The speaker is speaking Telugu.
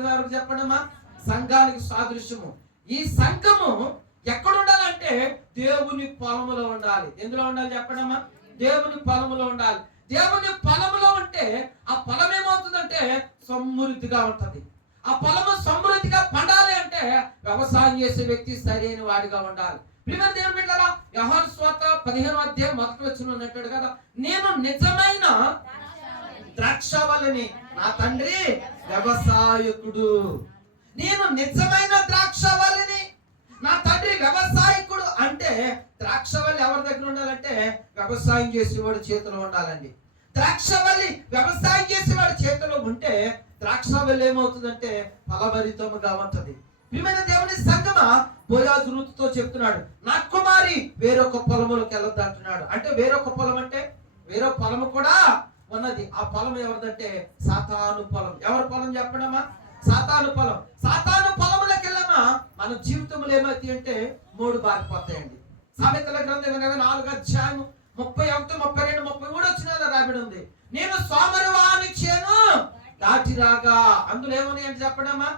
గారు చెప్పడమా సంఘానికి సాదృశ్యము. ఈ సంఘము ఎక్కడ ఉండాలంటే దేవుని పొలములో ఉండాలి. ఎందులో ఉండాలి చెప్పడమా దేవుని పొలములో ఉండాలి. దేవుని పొలములో ఉంటే ఆ పొలం ఏమవుతుందంటే సమృద్ధిగా ఉంటది. ఆ పొలము సమృద్ధిగా పండాలి అంటే వ్యవసాయం చేసే వ్యక్తి సరైన వాడిగా ఉండాలి. ప్రిమియర్ దేవుని పెట్టాలా వ్యవహార స్వాత పదిహేను అధ్యాయం మొదటి వచ్చిన ఉన్నట్టు కదా నేను నిజమైన ద్రాక్షవల్లిని నా తండ్రి వ్యవసాయకుడు. నేను నిజమైన ద్రాక్షవల్లిని నా తండ్రి వ్యవసాయకుడు అంటే ద్రాక్షవల్లి ఎవరి దగ్గర ఉండాలంటే వ్యవసాయం చేసేవాడు చేతిలో ఉండాలండి. ద్రాక్షవల్లి వ్యవసాయం చేసేవాడు చేతిలో ఉంటే ద్రాక్షవల్లి ఏమవుతుందంటే ఫలభరితముగా ఉంటుంది. ప్రియమైన దేవుని సంగమ బోయాజు రూతుతో చెప్తున్నాడు నా కుమారి వేరొక పొలములకు వెళ్ళొద్దు అంటున్నాడు అంటే వేరొక పొలం అంటే వేరొక పొలము కూడా ఉన్నది. ఆ పొలం ఎవరిదంటే సాతాను పొలం. ఎవరి పొలం చెప్పడమా సాతాను పొలం. సాతాను పొలములకు వెళ్ళమా మన జీవితంలో ఏమైతే అంటే మూడు బారిపోతాయండి. సామెతల గ్రంథం ఇరవై నాలుగు అధ్యాయం ముప్పై ఒకటి ముప్పై రెండు ముప్పై మూడు వచ్చిన రాబడి ఉంది. నేను సోమరివాని చేను దాటి రాగా అందులో ఏమని అంటే చెప్పడమా